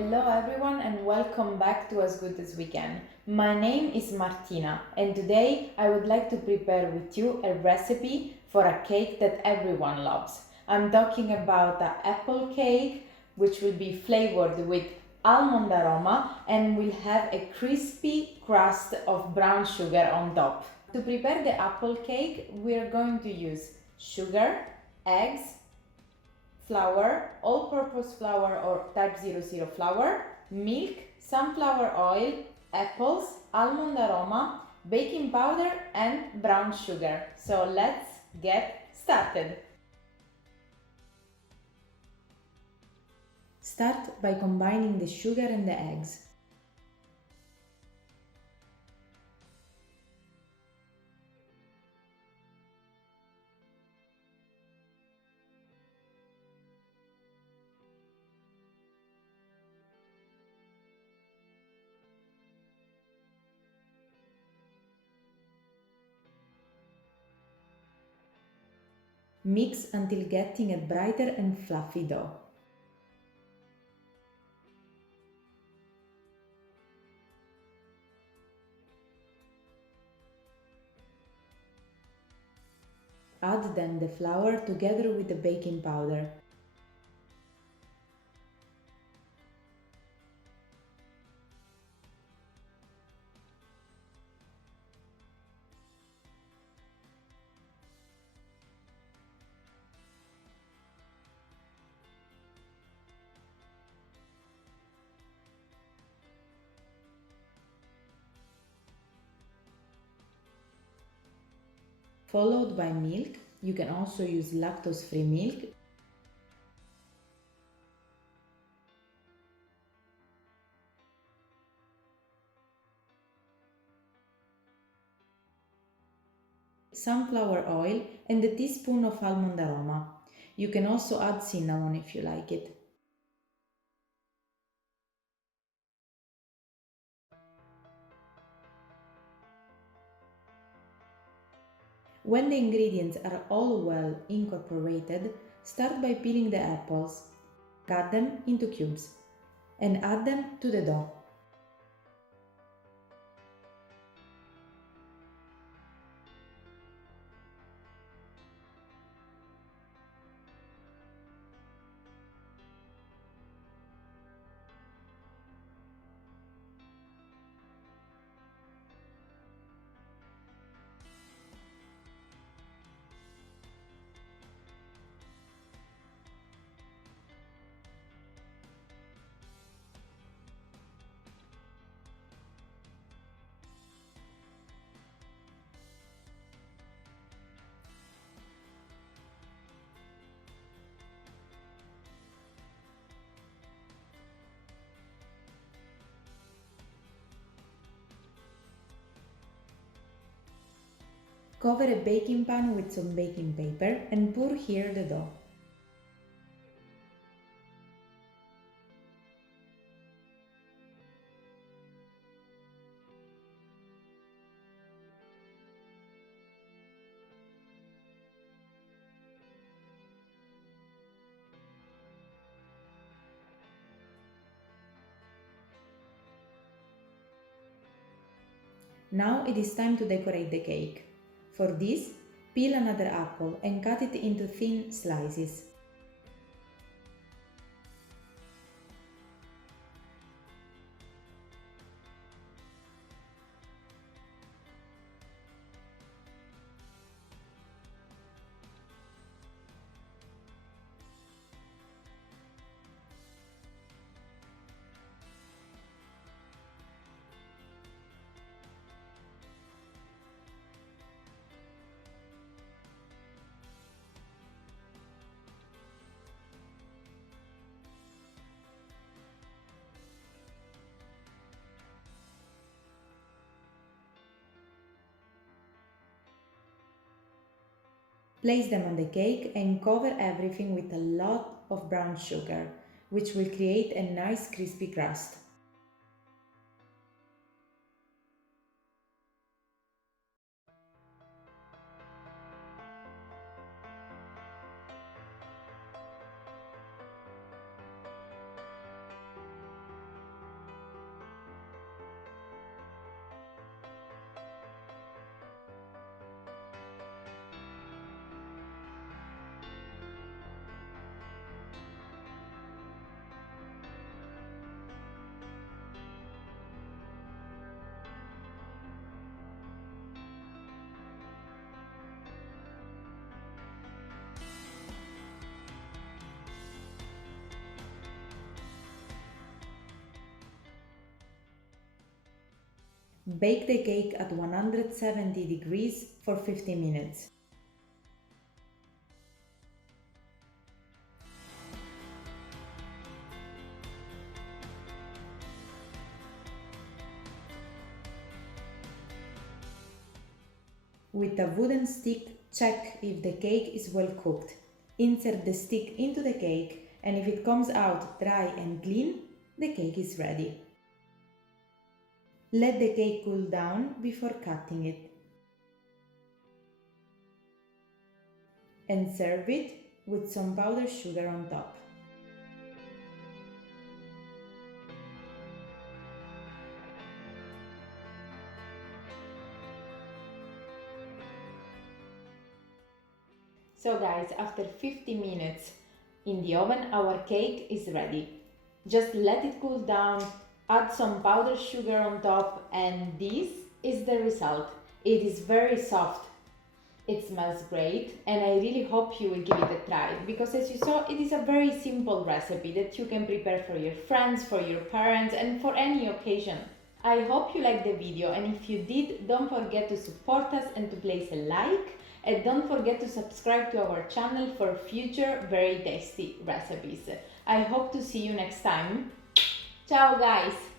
Hello everyone and welcome back to As Good as We Can. My name is Martina and today I would like to prepare with you a recipe for a cake that everyone loves. I'm talking about the apple cake, which will be flavored with almond aroma and will have a crispy crust of brown sugar on top. To prepare the apple cake, we are going to use sugar, eggs, flour, all-purpose flour or type 00 flour, milk, sunflower oil, apples, almond aroma, baking powder and brown sugar. So let's get started. Start by combining the sugar and the eggs. Mix until getting a brighter and fluffy dough. Add then the flour together with the baking powder. Followed by milk. You can also use lactose-free milk. Sunflower oil and a teaspoon of almond aroma. You can also add cinnamon if you like it. When the ingredients are all well incorporated, start by peeling the apples. Cut them into cubes and add them to the dough. Cover a baking pan with some baking paper and pour here the dough. Now it is time to decorate the cake. For this, peel another apple and cut it into thin slices. Place them on the cake and cover everything with a lot of brown sugar, which will create a nice crispy crust. Bake the cake at 170 degrees for 50 minutes. With a wooden stick, check if the cake is well cooked. Insert the stick into the cake, and if it comes out dry and clean, the cake is ready. Let the cake cool down before cutting it. And serve it with some powdered sugar on top. So guys, after 50 minutes in the oven, our cake is ready. Just let it cool down, add some powdered sugar on top, and this is the result. It is very soft. It smells great, and I really hope you will give it a try, because as you saw, it is a very simple recipe that you can prepare for your friends, for your parents, and for any occasion. I hope you liked the video, and if you did, don't forget to support us and to place a like, and don't forget to subscribe to our channel for future very tasty recipes. I hope to see you next time. Ciao guys!